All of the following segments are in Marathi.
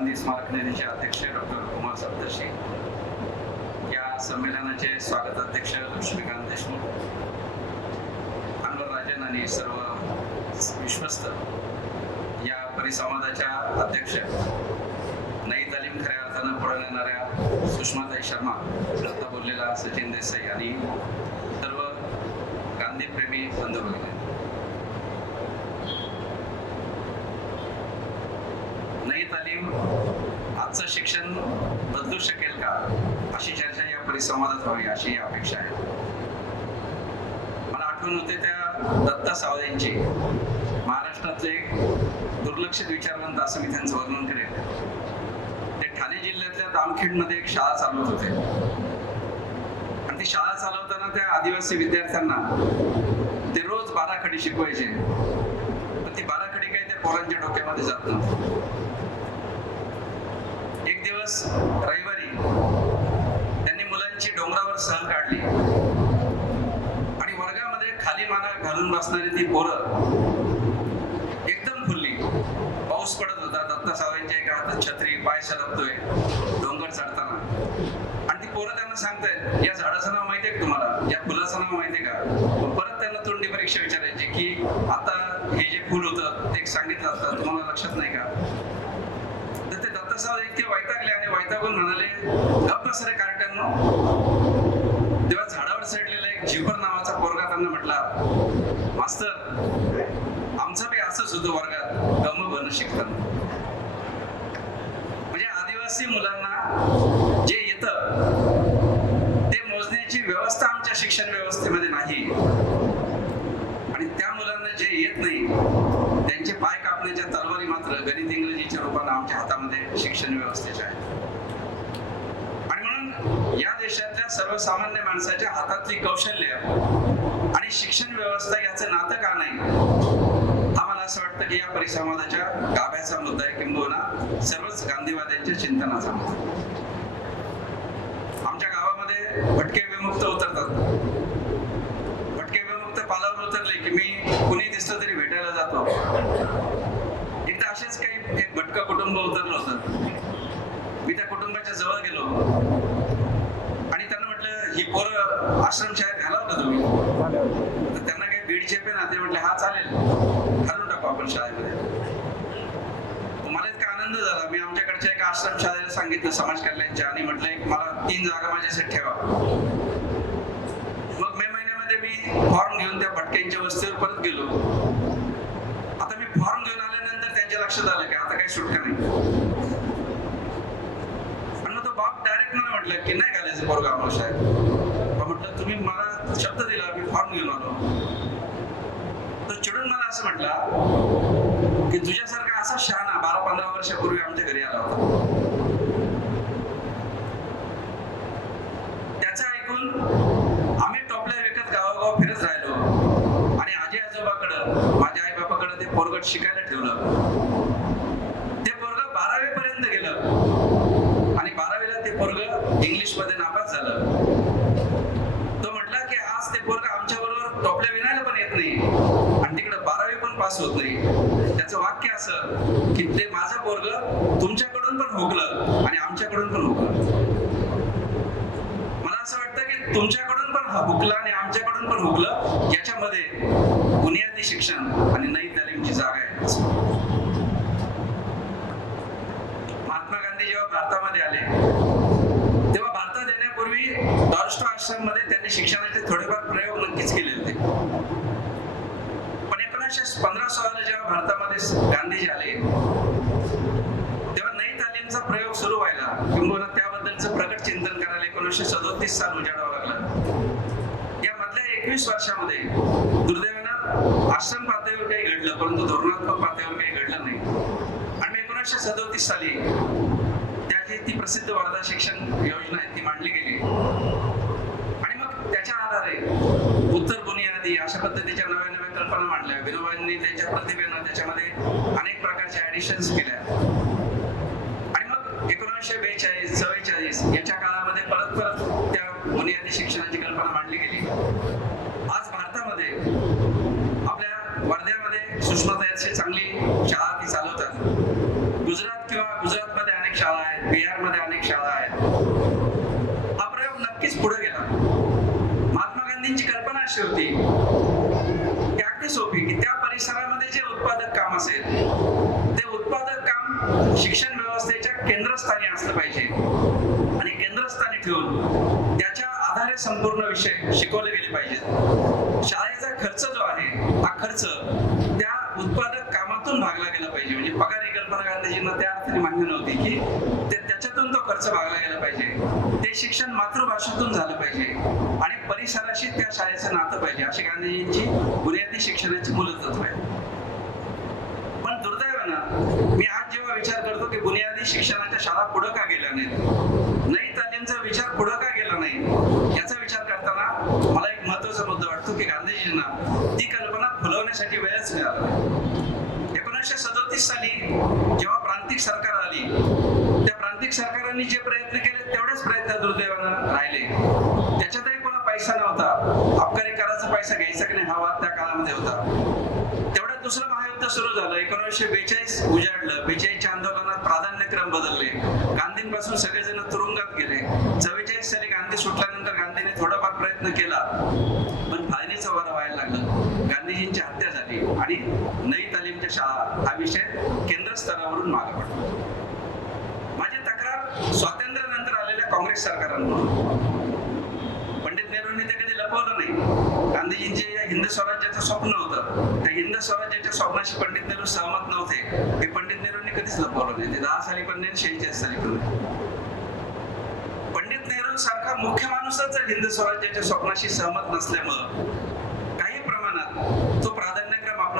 गांधी स्मारक निधीचे अध्यक्ष डॉक्टर कुमार सप्तर्षी. या संमेलनाचे स्वागत अध्यक्ष लक्ष्मीकांत देशमुख. अनवर राजन आणि सर्व विश्वस्त या परिसंवादाच्या अध्यक्ष नई तालीम खऱ्या अर्थानं पुढे येणाऱ्या सुषमाताई शर्मा आता बोललेला सचिन देसाई आणि सर्व गांधीप्रेमी बंधू भगिनी. नई आजचं शिक्षण बदलू शकेल का? अशी चर्चा या परिसंवादात व्हावी अशी अपेक्षा आहे. मला आठवण होते त्या दत्ता सावळ्यांची महाराष्ट्रातले एक दुर्लक्षित विचारवंत असं मी त्यांचं वर्णन करेल ते ठाणे जिल्ह्यातल्या दामखेडमध्ये एक शाळा चालवत होते. आणि ती शाळा चालवताना त्या आदिवासी विद्यार्थ्यांना ते रोज बाराखडी शिकवायचे. पण ती बाराखडी काही त्या पोरांच्या डोक्यामध्ये जात नव्हती. एक दिवस रविवारी त्यांनी मुलांची डोंगरावर सहल काढली. आणि वर्गामध्ये खाली माना घालून बसणारी ती पोरं एकदम फुलली पाऊस पडत होता दत्ता सावंतच्या एका हातात छत्री पाय सरकतोय डोंगर चढताना. आणि ती पोरं त्यांना सांगतायत या झाडाचं नाव माहितीये का तुम्हाला? या फुलाचं नाव माहितीये का? परत त्यांना तोंडी परीक्षा विचारायची की आता हे जे फुल होतं ते सांगितलं असतं तुम्हाला लक्षात नाही का? तर इतके वैतागले आणि वैतागून म्हणाले गप्प बस रे तेव्हा झाडावर चढलेला एक जिपर नावाचा पोरगा त्यांना म्हटला मास्तर आमचं बी असंच होतं वर्गात गम बन शिकताना. म्हणजे आदिवासी मुलांना जे येतं सर्वसामान्य माणसाच्या हातातली कौशल्य आणि शिक्षण व्यवस्था याचं नातं का नाही? आम्हाला असं वाटतं की या परिसंवादाच्या गाभ्याचा मुद्दा आहे किंबहुना सर्वच गांधीवाद्यांच्या चिंतनाचा मुद्दा. आमच्या गावामध्ये भटके विमुक्त उतरतात भटके विमुक्त पालावर उतरले की मी कुणी दिसलं तरी भेटायला जातो एकदा असेच काही एक भटकं कुटुंब उतरलं होतं मी त्या कुटुंबाच्या जवळ गेलो आणि त्यांना म्हटलं ही पोरं आश्रम शाळेत घालावं तुम्ही तर त्यांना काही बीडचे पे ना ते म्हटले हा चालेल. घालून टाकू आपण शाळेमध्ये. मला इतका आनंद झाला. मी आमच्याकडच्या एका आश्रम शाळेला सांगितलं समाज कल्याणच्या. आणि म्हटलं मला तीन जागा माझ्यासाठी ठेवा. मग मे महिन्यामध्ये मी फॉर्म घेऊन त्या भटक्यांच्या वस्तीवर परत गेलो. आता मी फॉर्म घेऊन आल्यानंतर त्यांच्या लक्षात आलं की आता काही सुटका नाही. आणि मग तो बाप डायरेक्ट मला म्हटलं की नाही घालायचं पोरगा आम्हाला शाळेत मग म्हटलं तुम्ही मला शब्द दिला मी फॉर्म घेऊन आलो तो चिडून मला असं म्हटला की तुझ्यासारखा असा शहाणा बारा पंधरा वर्षापूर्वी आमच्या घरी आला होता. त्याचं ऐकून आम्ही टोपल्या विकत गावागाव फिरत राहिलो आणि आजी आजोबाकडं माझ्या आई बापाकडं ते पोरगट शिकायला ठेवलं. ते पोरग बारावी पर्यंत गेलं आणि बारावीला ते पोरग इंग्लिशमध्ये नापास झालं. बारावी होत नाही त्याचं वाक्य असं की ते माझं पोरग तुमच्याकडून पण हुकलं आणि आमच्याकडून पण हुकलं. मला असं वाटतं की तुमच्याकडून पण हुकलं आणि आमच्याकडून पण हुकलं याच्यामध्ये बुनियादी शिक्षण आणि नई तालीमची जागा आहे. महात्मा गांधी जेव्हा भारतामध्ये आले तेव्हा भारतात येण्यापूर्वी डॉर्स्टो आश्रममध्ये त्यांनी शिक्षणाचे थोडेफार प्रयोग नक्कीच केले होते. अठराशे पंधरा सोळाला जेव्हा भारतामध्ये गांधीजी आले तेव्हा नई तालीमचा प्रयोग सुरू व्हायला किंबहुना त्याबद्दलचं प्रकट चिंतन करायला एकोणीसशे सदोतीस साल उजाडावं लागलं. या मधल्या एकवीस वर्षामध्ये दुर्दैवानं आश्रम पातळीवर काही घडलं परंतु धोरणात्मक पातळीवर काही घडलं नाही. आणि एकोणीसशे सदोतीस साली त्याची ती प्रसिद्ध वर्धा शिक्षण योजना आहे ती मांडली गेली. आणि मग त्याच्या आधारे उत्तर बुनियादी अशा पद्धतीच्या नव्या कल्पना मांडल्या. विनोबांनी त्यांच्या प्रतिभेनं त्याच्यामध्ये अनेक प्रकारच्या ऍडिशन्स केल्या. आणि मग एकोणीसशे बेचाळीस चव्वेचाळीस याच्या काळात परत परत त्या बुनियादी शिक्षणाची कल्पना मांडली गेली आज भारतामध्ये आपल्या वर्ध्यामध्ये सुषमाताई चांगली शाळा ती चालवतात गुजरात किंवा गुजरातमध्ये आहेत ते उत्पादक काम शिक्षण व्यवस्थेच्या केंद्रस्थानी असलं पाहिजे आणि केंद्रस्थानी ठेवून त्याच्या आधारे संपूर्ण विषय शिकवले गेले पाहिजेत. शाळेचा खर्च जो आहे हा खर्च त्या उत्पादक कामातून भागला गेला पाहिजे म्हणजे पगार ही कल्पना गांधीजींना त्या अर्थाने मान्य नव्हती की ते त्याच्यातून तो खर्च भागला गेला पाहिजे ते शिक्षण मातृभाषेतून झालं पाहिजे आणि परिसराशी त्या शाळेचं नातं पाहिजे अशी गांधीजींची बुनियादी शिक्षणाची मूलतत्व आहे पण दुर्दैवानं मी आज जेव्हा विचार करतो की बुनियादी शिक्षणाच्या शाळा पुढं का गेल्या नाहीत नई तालीमचा विचार पुढं का गेला नाही याचा विचार करताना मला एक महत्त्वाचा मुद्दा वाटतो की गांधीजींना ती कल्पना वेळच मिळाला. एकोणीसशे सदोतीस साली जेव्हा प्रांतिक सरकार आली त्या प्रांतिक सरकारांनी जे प्रयत्न केले तेवढेच प्रयत्न दुर्दैवानं राहिले. त्याच्यातही कोणा पैसा नव्हता. अबकारी कराचा पैसा घ्यायचा की नाही हवा त्या काळामध्ये होता. तेवढ्या दुसरं महायुद्ध सुरू झालं. एकोणीसशे बेचाळीस उजाडलं. बेचाळीसच्या आंदोलनात प्राधान्यक्रम बदलले. गांधींपासून सगळेजण तुरुंगात गेले. चव्वेचाळीस साली गांधी सुटल्यानंतर गांधीने थोडाफार प्रयत्न केला पण फाळणीचं वारं व्हायला लागलं गांधीजींची हत्या झाली आणि नई तालीमच्या शाळा हा विषय केंद्र स्तरावरून मागे पडतो. माझी तक्रार स्वातंत्र्यानंतर आलेल्या काँग्रेस सरकारांकडून पंडित नेहरूंनी ते कधी लपवलं नाही. गांधीजींचे या हिंद स्वराज्याचं स्वप्न होतं. त्या हिंद स्वराज्याच्या स्वप्नाशी पंडित नेहरू सहमत नव्हते. ते पंडित नेहरूंनी कधीच लपवलं नाही. ते दहा साली पण नाही शेहेचाळीस साली पण नाही. पंडित नेहरू सारखा मुख्य माणूसच हिंद स्वराज्याच्या स्वप्नाशी सहमत नसल्यामुळं काही प्रमाणात तो प्राधान्य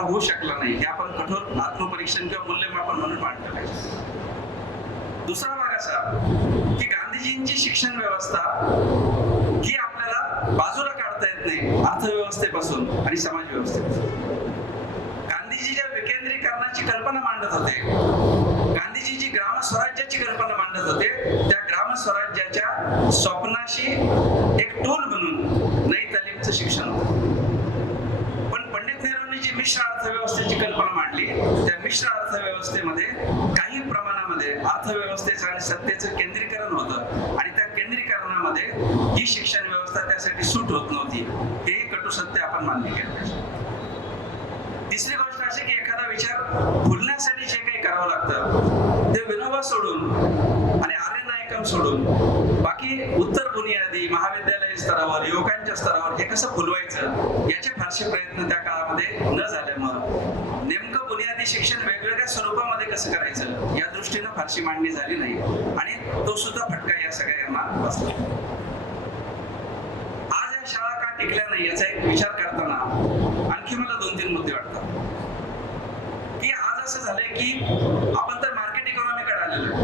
आपला होऊ शकला नाही. हे आपण कठोर आत्मपरीक्षण किंवा मूल्यमापन म्हणून मांडलं पाहिजे दुसरा भाग असा की गांधीजींची शिक्षण व्यवस्था ही आपल्याला बाजूला काढता येत नाही अर्थव्यवस्थेपासून आणि समाज व्यवस्थेपासून गांधीजी ज्या विकेंद्रीकरणाची कल्पना मांडत होते गांधीजी जी ग्राम स्वराज्याची कल्पना मांडत होते त्या ग्राम स्वराज्याच्या स्वप्नाशी एक टोल बनून नई तालीमचं शिक्षण होतं पण पंडित नेहरूंनी जी मिश्र अर्थव्यवस्थेची कल्पना मांडली त्या मिश्र अर्थव्यवस्थेमध्ये काही प्रमाणामध्ये अर्थव्यवस्थेचं आणि सत्तेचं केंद्रीकरण होतं. आणि त्या केंद्रीकरणामध्ये ही शिक्षण व्यवस्था त्यासाठी सूट होत नव्हती. हेही कटू सत्य आपण मान्य केलं पाहिजे. तिसरी गोष्ट अशी की एखादा विचार फुलण्यासाठी जे काही करावं लागतं ते विनोबा सोडून आणि आर्य नायकम सोडून बाकी उत्तर बुनियादी महाविद्यालय स्तरावर युवकांच्या स्तरावर हे कसं फुलवायचं याचे फारसे प्रयत्न त्या काळामध्ये न झाले शिक्षण वेगवेगळ्या स्वरूपामध्ये कसं करायचं? या दृष्टीनं फारशी मांडणी झाली नाही. आणि तो सुद्धा फटका या सगळ्यांना बसला. आज या शाळा का टिकल्या नाही याचा एक विचार करताना आणखी मला दोन तीन मुद्दे वाटतात. की आज असं झालंय की आपण तर मार्केट इकॉनॉमीकडे आलेलो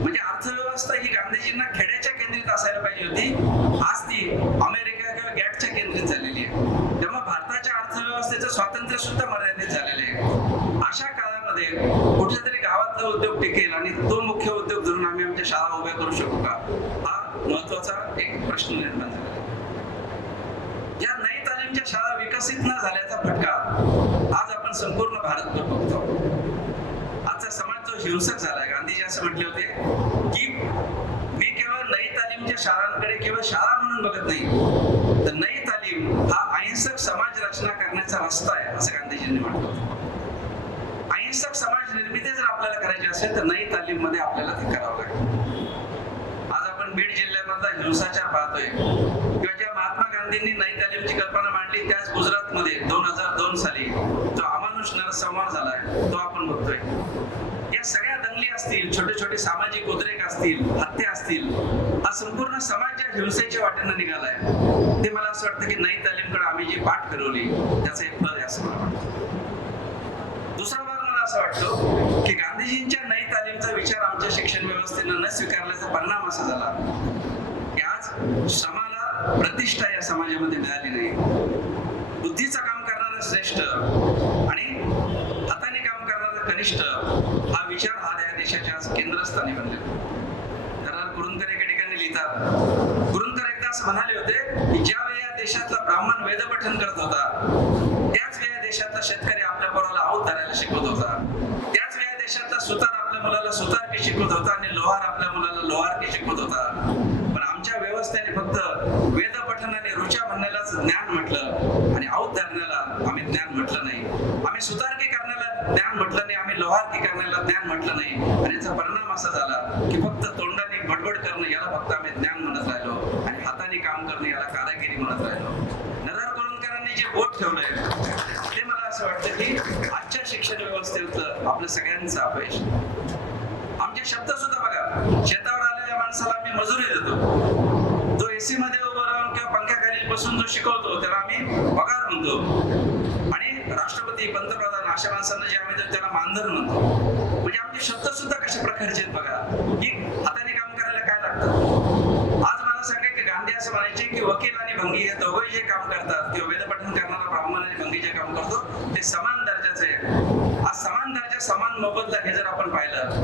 म्हणजे अर्थव्यवस्था ही गांधीजींना खेड्याच्या केंद्रित असायला पाहिजे होती. आज ती अमेरिका किंवा गॅटच्या केंद्रित झालेली आहे. त्यामुळे भारताच्या अर्थव्यवस्थेचं स्वातंत्र्य सुद्धा मर्यादित झालं आहे अशा काळामध्ये कुठल्या तरी गावातला उद्योग टिकेल आणि तो मुख्य उद्योग धरून आम्ही आमच्या शाळा उभ्या करू शकू का? हा महत्त्वाचा एक प्रश्न निर्माण झाला. या नई तालीमच्या शाळा विकसित न झाल्याचा फटका आज आपण संपूर्ण भारतभर बघतो. आजचा समाज जो हिंसक झालाय गांधीजी असं म्हटले होते की मी केवळ नई तालीमच्या शाळांकडे केवळ शाळा म्हणून बघत नाही तर नई तालीम हा अहिंसक समाज रचना करण्याचा रस्ता आहे असं गांधीजींनी म्हटलं होतं. अहिंसक समाज निर्मिती जर आपल्याला करायची असेल तर नई तालीममध्ये आपल्याला ते करावं लागेल. आज आपण बीड जिल्ह्यामधला हिंसाचार पाहतोय. किंवा ज्या महात्मा गांधींनी नई तालीमची कल्पना मांडली त्याच गुजरात मध्ये दोन हजार दोन साली जो अमानुष नरसंहार झालाय तो आपण बघतोय. या सगळ्या दंगली असतील छोटे छोटे सामाजिक उद्रेक असतील हत्या असतील हा संपूर्ण समाज ज्या हिंसेच्या वाटेनं निघालाय. ते मला असं वाटतं की नई तालीमकडे आम्ही जी पाठ फिरवली त्याचं एक फळ आहे असं मला वाटतं दुसरा असं वाटतं की गांधी नई तालीमचा विचार आमच्या शिक्षण व्यवस्थेनं न स्वीकारल्याचा परिणाम असा झाला की आज श्रमाला प्रतिष्ठा या समाजामध्ये मिळाली नाही बुद्धीचं काम करणारा श्रेष्ठ आणि हाताने काम करणारा कनिष्ठ हा विचार हा या देशाच्या आज केंद्रस्थानी बनलेला तर कुरुंकर एके ठिकाणी लिहितात कुरुंकर एकदा असं म्हणाले होते की ज्यावेळी या देशातला ब्राह्मण वेद पठन करत होता त्याच वेळी या देशातला शेतकरी आपल्या पोराला आऊत धरायला शिकवत होता त्याच वेळी या देशातला सुतार आपल्या मुलाला सुतारकी शिकवत होता आणि लोहार आपल्या मुलाला लोहारकी शिकवत होता पण आमच्या व्यवस्थेने फक्त वेद पठन आणि रुचा म्हणण्यालाच ज्ञान म्हटलं आणि औत धरण्याला आम्ही ज्ञान म्हटलं नाही. आम्ही सुतारकी करण्याला ज्ञान म्हटलं नाही आम्ही लोहारकी करण्याला ज्ञान म्हटलं नाही. आणि याचा परिणाम असा झाला की फक्त तोंडाने बडबड करणं याला फक्त आम्ही ज्ञान म्हणत राहिलो आणि हाताने काम करणं याला कारागिरी म्हणत राहिलो. नदार करुणकरांनी जे बोट ठेवलंय ते मला असं वाटतं की आजच्या शिक्षण व्यवस्थेतलं आपलं सगळ्यांचं अपयश. आमचे शब्द सुद्धा बघा शेतावर आलेल्या माणसाला आम्ही मजुरी देतो जो एसी मध्ये उभं राहून किंवा पंख्याखाली बसून जो शिकवतो त्याला आम्ही पगार म्हणतो आणि राष्ट्रपती पंतप्रधान अशा माणसांना जे आम्ही त्याला मानधन म्हणतो. म्हणजे आमचे शब्द सुद्धा कशा प्रकारचे आहेत बघा. की हाताने काम करायला काय लागतं? आज मला सांगा की गांधी असं म्हणायचे की वकील आणि भंगी हे दोघे जे काम करतात किंवा वेदपठण करणारा ब्राह्मण आणि भंगी जे काम करतो ते समान दर्जाचे आहे आज समान दर्जा समान मोबदला हे जर आपण पाहिलं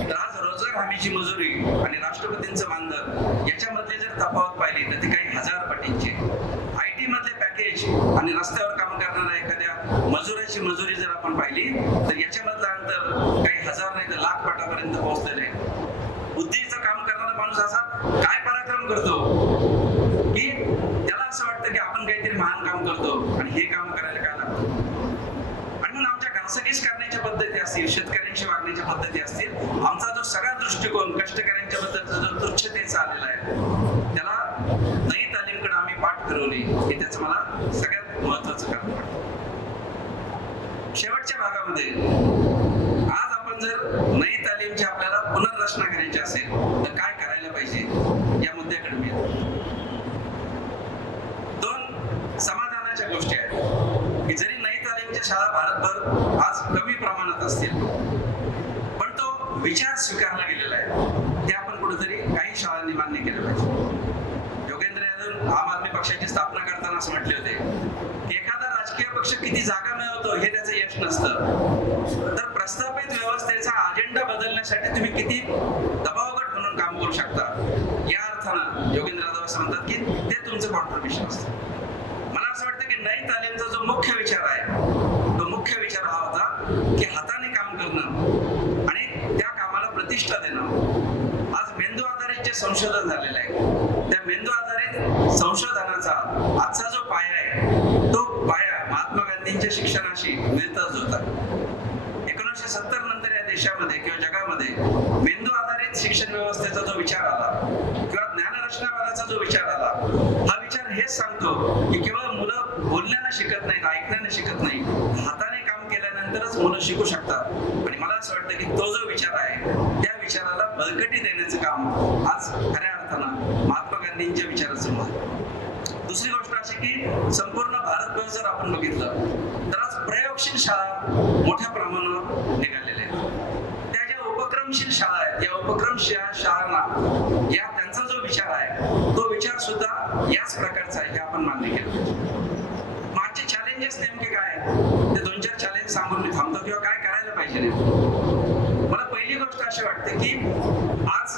तर आज रोजगार हमीची मजुरी आणि राष्ट्रपतींचं मानधन याच्यामधली जर तफावत पाहिली तर ती काही हजार पटींची आय टी मधले पॅकेज आणि रस्त्यावर काम करणाऱ्या एखाद्या मजुराची मजुरी जर आपण पाहिली तर याच्यामधलं अंतर काही हजार नाही तर लाख पटापर्यंत पोहोचलेलं आहे बुद्धीचं काम करणारा माणूस असा काय पराक्रम करतो? की त्याला असं वाटतं की आपण काहीतरी महान काम करतो आणि हे काम करायला काय लागतं? आणि म्हणून आमच्या घरसगीच करण्याच्या पद्धती असतील शेतकऱ्यांशी वागण्याच्या पद्धती असतील आमचा जो सगळा दृष्टिकोन कष्टकऱ्यांच्या बद्दलचा जो तुच्छतेचा आलेला आहे त्याला नई तालीमकडे आम्ही पाठ फिरवली हे त्याचं मला सगळ्यात महत्वाचं कारण वाटतं शेवटच्या भागामध्ये आज आपण जर नई तालीमची आपल्याला पुनर्रचना करायची असेल तर काय करायला पाहिजे या मुद्द्याकडे मी येतो. दोन समाधानाच्या गोष्टी आहेत की जरी नई शाळा भारतभर आज कमी प्रमाणात असतील. पण तो विचार स्वीकारला गेलेला आहे. ते आपण कुठेतरी काही शाळांनी मान्य केलं पाहिजे. योगेंद्र यादव आम आदमी पक्षाची स्थापना करताना असं म्हटले होते की एखादा राजकीय पक्ष किती जागा मिळवतो हे त्याचं यश नसतं तर प्रस्थापित व्यवस्थेचा अजेंडा बदलण्यासाठी तुम्ही किती दबावगट म्हणून काम करू शकता या अर्थानं योगेंद्र यादव असं म्हणतात की ते तुमचं कॉन्ट्रीब्युशन असतं मला असं वाटतं की नई तालीमचा जो मुख्य विचार आहे तो मुख्य विचार हा होता की हाताने काम करणं आणि त्या कामाला प्रतिष्ठा देणं आज मेंदू आधारित जे संशोधन झालेलं आहे त्या मेंदू आधारित संशोधनाचा आजचा जो पाया आहे तो पाया महात्मा गांधींच्या शिक्षणाशी मिळतच होता एकोणीसशे सत्तर नंतर या देशामध्ये किंवा जगामध्ये मेंदू आधारित शिक्षण व्यवस्थेचा जो विचार आला किंवा ज्ञानरचनावादाचा जो विचार आला हा विचार हेच सांगतो की केवळ मुलं बोलण्यानं शिकत नाहीत ऐकण्यानं शिकत नाही हाताने काम केल्यानंतरच मुलं शिकू शकतात आणि मला असं वाटतं की तो जो विचार आहे त्या विचाराला बळकटी देण्याचं काम आज खऱ्या अर्थानं महात्मा गांधींच्या विचाराचं महत्त्व दुसरी गोष्ट अशी की संपूर्ण भारतभर जर आपण बघितलं तर आज प्रयोगशील शाळा मोठ्या प्रमाणावर निघालेल्या आहेत त्या ज्या उपक्रमशील शाळा आहेत या उपक्रमशील शाळांना या त्यांचा जो विचार आहे तो विचार सुद्धा याच प्रकारचा आहे हे आपण मान्य केलं पाहिजे. मागचे चॅलेंजेस नेमके काय आहेत? ते दोन चार चॅलेंज सांगून मी थांबतो किंवा काय करायला पाहिजे नेमकं. मला पहिली गोष्ट अशी वाटते की आज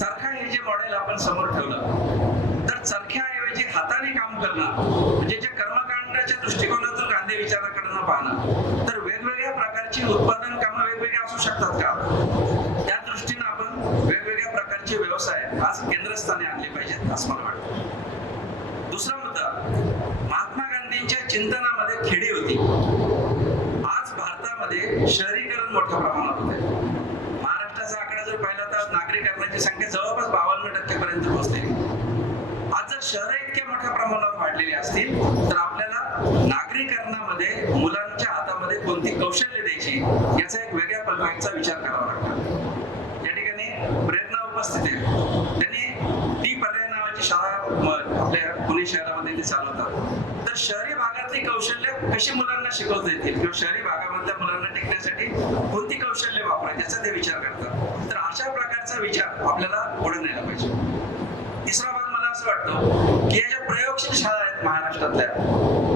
चरखा हे जे मॉडेल आपण समोर ठेवलं तर चरख्याऐवजी हाताने काम करणं म्हणजे जे कर्मकांडाच्या दृष्टिकोनातून कांदे विचाराकडे पाहणं. तर वेगवेगळ्या प्रकारची उत्पादन कामं वेगवेगळी असू शकतात का त्या दृष्टीनं आपण वेगवेगळ्या प्रकारचे व्यवसाय आज केंद्रस्थानी आणले पाहिजेत असं मला वाटतं दुसरा मुद्दा महात्मा गांधींच्या चिंतनामध्ये खेडी होती आज भारतामध्ये शहरीकरण मोठ्या प्रमाणात होत आहे महाराष्ट्राचा आकडा जर पाहिला तर नागरिकांची संख्या जवळपास बावन्न टक्क्यापर्यंत पोहोचलेली आज जर शहरं इतक्या मोठ्या प्रमाणावर वाढलेली असतील तर आपल्याला नागरीकरणामध्ये मुलांच्या हातामध्ये कोणती कौशल्य द्यायची याचा एक वेगळ्या प्रकारचा विचार करावा लागतो या ठिकाणी प्रेरणा त्यांनी टी पर्याय नावाची शाळा आपल्या पुणे शहरामध्ये ते चालवतात. तर शहरी भागातली कौशल्य कशी मुलांना शिकवता येतील? किंवा शहरी भागामधल्या मुलांना टिकण्यासाठी कोणती कौशल्य वापरायची याचा ते विचार करतात. तर अशा प्रकारचा विचार आपल्याला पुढे न्यायला पाहिजे. तिसरा भाग मला असं वाटतं की या ज्या प्रयोगशील शाळा आहेत महाराष्ट्रातल्या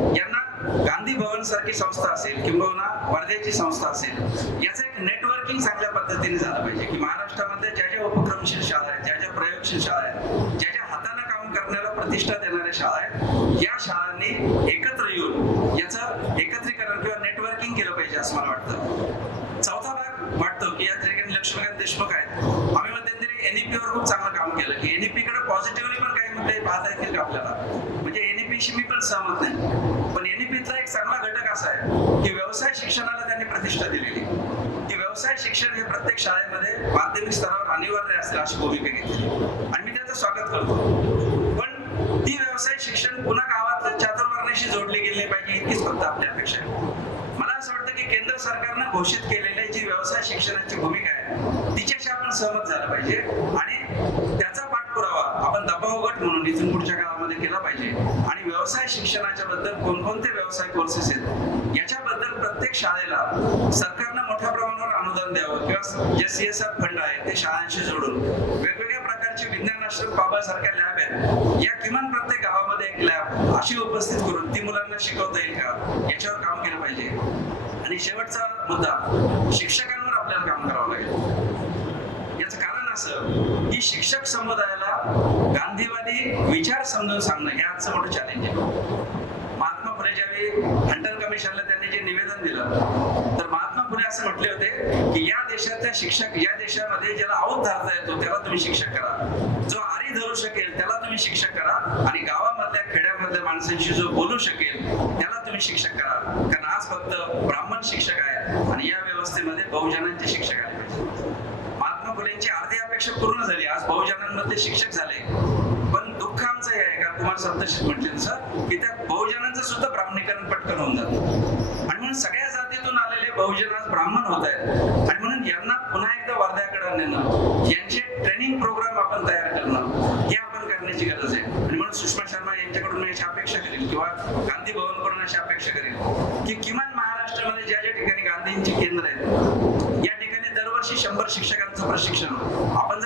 गांधी भवन सारखी संस्था असेल किंबहुना वर्ध्याची संस्था असेल याचं एक नेटवर्किंग चांगल्या पद्धतीने झालं पाहिजे की महाराष्ट्रामध्ये ज्या ज्या उपक्रमशील शाळा आहेत ज्या ज्या प्रयोगशील शाळा आहेत ज्या ज्या हाताने काम करण्याला प्रतिष्ठा देणाऱ्या शाळा आहेत या शाळांनी एकत्र येऊन याचं एकत्रीकरण किंवा नेटवर्किंग केलं पाहिजे असं मला वाटतं. चौथा भाग वाटतो की या ठिकाणी लक्ष्मीकांत देशमुख आहेत. आम्ही मध्यंतरी एनईपी वर खूप चांगलं काम केलं. की एनईपी कडे पॉझिटिव्हली पण काही मुद्दे पाहता येतील का आपल्याला? म्हणजे एनईपीशी मी पण सहमत नाही. पण एनईपीतला एक चांगला घटक असा आहे की व्यवसाय शिक्षणाला त्यांनी प्रतिष्ठा दिलेली. की व्यवसाय शिक्षण हे प्रत्येक शाळेमध्ये माध्यमिक स्तरावर अनिवार्य असेल अशी भूमिका घेतली आणि मी त्याचं स्वागत करतो. पण ती व्यवसाय शिक्षण पुन्हा गावातल्या चातुर्वर्णाशी जोडली गेली पाहिजे इतकीच फक्त आपल्या अपेक्षा आहे. मला असं वाटतं की केंद्र सरकारनं घोषित केलेली जी व्यवसाय शिक्षणाची भूमिका आहे तिच्याशी आपण सहमत झालं पाहिजे. आणि आपण दबाव गट म्हणून इथून पुढच्या काळामध्ये केला पाहिजे. आणि व्यवसाय शिक्षणाच्या बद्दल कोणकोणते व्यवसाय कोर्सेस आहेत? याच्याबद्दल प्रत्येक शाळेला सरकारनं मोठ्या प्रमाणावर अनुदान द्यावं किंवा जे सी एस आर फंड आहे ते शाळांशी जोडून वेगवेगळ्या प्रकारचे विज्ञान आश्रम बाबासारख्या लॅब आहेत. या किमान प्रत्येक गावामध्ये एक लॅब अशी उपस्थित करून ती मुलांना शिकवता येईल का? याच्यावर काम केलं पाहिजे. आणि शेवटचा मुद्दा शिक्षकांवर आपल्याला काम करावं लागेल. असं की शिक्षक समुदायाला गांधीवादी विचार समजून सांगणं हे आजचं मोठं चॅलेंज आहे. महात्मा फुले ज्यावेळी हंटर कमिशनला त्यांनी जे निवेदन दिलं तर महात्मा फुले असं म्हटले होते की या देशातल्या शिक्षक या देशामध्ये ज्याला आऊत धरता येतो त्याला तुम्ही शिक्षक करा. जो आरी धरू शकेल त्याला तुम्ही शिक्षक करा. आणि गावामधल्या खेड्यामधल्या माणसांशी जो बोलू शकेल त्याला तुम्ही शिक्षक करा. कारण आज फक्त ब्राह्मण शिक्षक आहे आणि या व्यवस्थेमध्ये बहुजनांचे शिक्षक आहे पाहिजे महात्मा फुलेंची अर्धी अपेक्षा पूर्ण झाली. आज बहुजनांमध्ये शिक्षक झाले. पण दुःख आमचं हे आहे का? कुमार सप्तशील म्हटले की त्या बहुजनांचं सुद्धा ब्राह्मणीकरण पटकन होऊन जातं. आणि म्हणून सगळ्या जातीतून आलेले बहुजन आज ब्राह्मण होत आहेत. आणि म्हणून यांना पुन्हा एकदा वर्ध्याकडे नेणं यांचे ट्रेनिंग प्रोग्राम आपण तयार करणं हे आपण करण्याची गरज आहे. आणि म्हणून सुषमा शर्मा यांच्याकडून मी अशी अपेक्षा करेल किंवा गांधी भवनकडून अशी अपेक्षा करेल की किमान महाराष्ट्रामध्ये ज्या ज्या ठिकाणी गांधींची केंद्र आहेत या ठिकाणी दरवर्षी शंभर शिक्षकांचं प्रशिक्षण आपण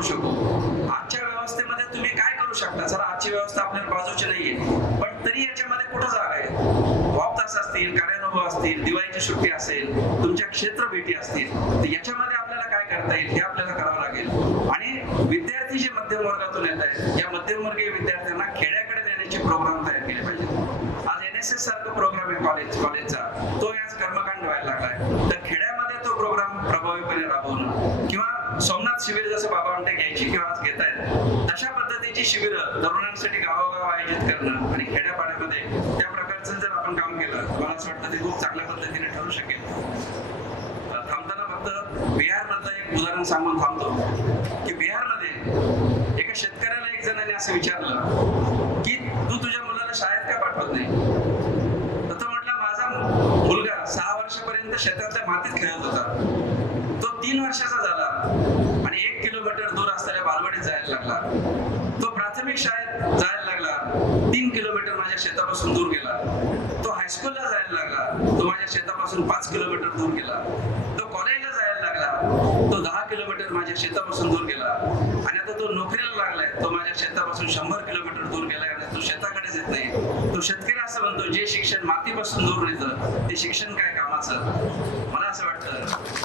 करू शकू आजच्या व्यवस्थेमध्ये तुम्ही काय करू शकता? जर आजची व्यवस्था आपल्याला बाजूची नाहीये. पण तरी याच्यामध्ये कुठं जागा आहे? वापतास असतील कार्यानुभव असतील दिवाळीची सुट्टी असेल तुमच्या क्षेत्र भेटी असतील तर याच्यामध्ये आपल्याला काय करता येईल हे आपल्याला करावं लागेल. आणि विद्यार्थी जे मध्यम वर्गातून येत आहेत या मध्यमवर्गीय विद्यार्थ्यांना खेड्याकडे देण्याचे प्रोग्राम तयार केले पाहिजे. आज एन एस एस सारखं प्रोग्राम आहे कॉलेज कॉलेजचा तो आज कर्मकांड व्हायला लागलाय. शिबिर जसं बाबा म्हणते घ्यायची किंवा आज घेत आहेत तशा पद्धतीची शिबिरं तरुणांसाठी गावोगाव आयोजित करणं आणि खेड्यापाड्यामध्ये त्या प्रकारचं जर आपण काम केलं मला असं वाटतं ते खूप चांगल्या पद्धतीने ठरू शकेल. थांबताना फक्त बिहार मधलं एक उदाहरण सांगून थांबतो की बिहारमध्ये एका शेतकऱ्याला एक जणांनी असं विचारलं की तू तुझ्या मुलाला शाळेत का पाठवत नाही तर तो म्हटला माझा मुलगा सहा वर्षापर्यंत शेतातल्या मातीत खेळत होता तो तीन वर्षाचा झाला आणि एक किलोमीटर दूर असलेल्या बालवाडीत जायला लागला तो प्राथमिक शाळेत जायला लागला तीन किलोमीटर माझ्या शेतापासून दूर गेला तो हायस्कूलला जायला लागला तो माझ्या शेतापासून पाच किलोमीटर दूर गेला तो कॉलेजला जायला लागला तो दहा किलोमीटर माझ्या शेतापासून दूर गेला आणि आता तो नोकरीला लागलाय तो माझ्या शेतापासून शंभर किलोमीटर दूर गेलाय आणि तो शेताकडेच येत नाही तो शेतकरी असं म्हणतो जे शिक्षण मातीपासून ते शिक्षण काय कामाचं? मला असं वाटतं.